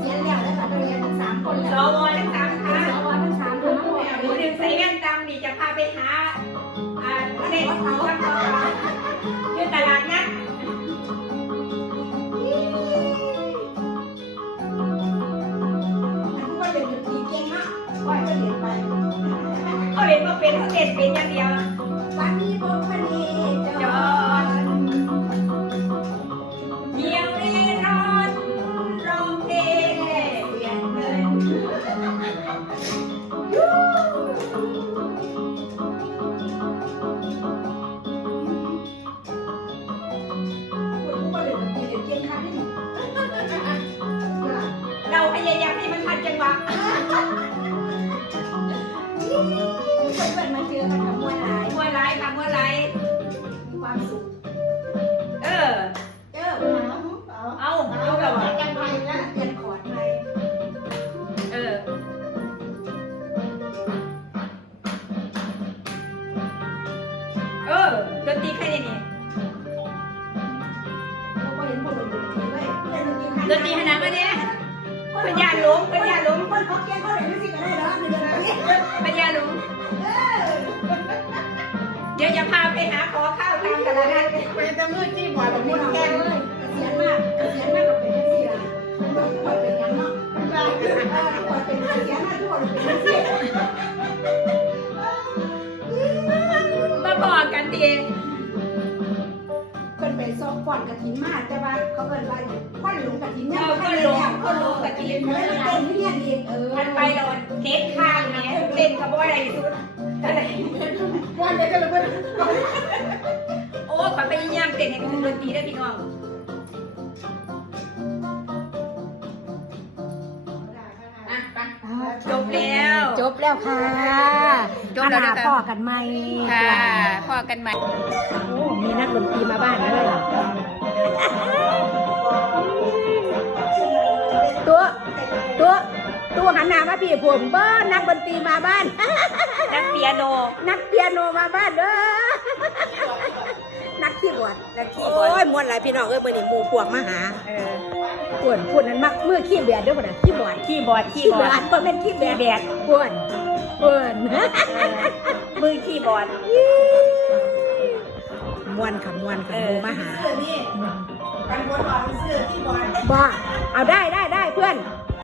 เสียแล้วแล้วค่ะเรียนทั้งสามคนสแล้ววทั้งสามท่านสวทั้งสามคนทั้งหมดหนูดึงใส่แว่นดำนี่จะพาไปหาอ่าเล่นเขาเขาอยู่ตลาดนัดก็เรียนดนตรีเก่งมากว่าจะเรียนไป เขาเล่นมาเป็นเขาเล่นเป็นอย่างเดียว วันนี้พบ ความสุข เออ เจออาเอาเอาเอาแบบบบว่ากันไปแล้วเปลี่ยนคอร์ดใหม่เออ เออดนตรีใครเนี่ยนี่เราก็เห็นคนดนตรีด้วยเล่นดนตรีดนตรีคณะมาเนี่ยปัญญาหลงปัญญาหลงคนเขาเก่งเขาเรียนไม่สิก็ได้แล้วหนึ่งเดือนนี้ปัญญาหลงเดี๋ยวจะพาไปหาขอข้า วตามตลาดนัดเป็นตะมือจี้บ่อยแบบนี้แก้มเลยเสียนมากเสียมากกับเป็นที่ละปล่อยเป็นยังเนาะปล่อยเป็นเสียมากทุกคนเป็นที่มาพอกันดีคนไปซอมก่อนกระถินมากแต่ว่าเขาเอิ้นว่าค่อนหลงกระถินเนี่ยเราก็ลงก็ลงกับทีมไม่ได้เต้นที่เนี่ยเองเออมันไปโดนเทคข้างเนี่ยเล่นกับอะไรสุดอะไรวันเดียวกันเลยเพื่อน ขอไปย่างเต้นให้คุณดนตรีได้พี่น้องอะไป จบแล้ว จบแล้วค่ะจบแล้วนะคะพ่อกันไหมค่ะพอกันใหม่ โอ้มีนักดนตรีมาบ้านด้วยตัวตัวตัวหันหน้ามาพี่ผมเบ้อนักดนตรีมาบ้าน นักเปียโน นักเปียโนมาบ้านเด้อ นักคีย์บอร์ดนักคีย์บโอ้อร์ดยมวนหลายพี่น้องเอ้ยมื้อนี้หมู่พวกมาหาเออปวดปวดนั้นมักมือคีย์แบดเด้อบ่น่ะคีย์บอร์ดคีย์บอร์ดคีคีย์ย์บบออร์ร์ดดบ่แม่นคีย์แบคีย์ดแบดปวดปวดมือคีย์บอร์ดมวนค่ะมวนค่ะเอหอ มู่มาหานี่กันบนหลอดเสื้อที่บอล บ่เอาได้ได้ได้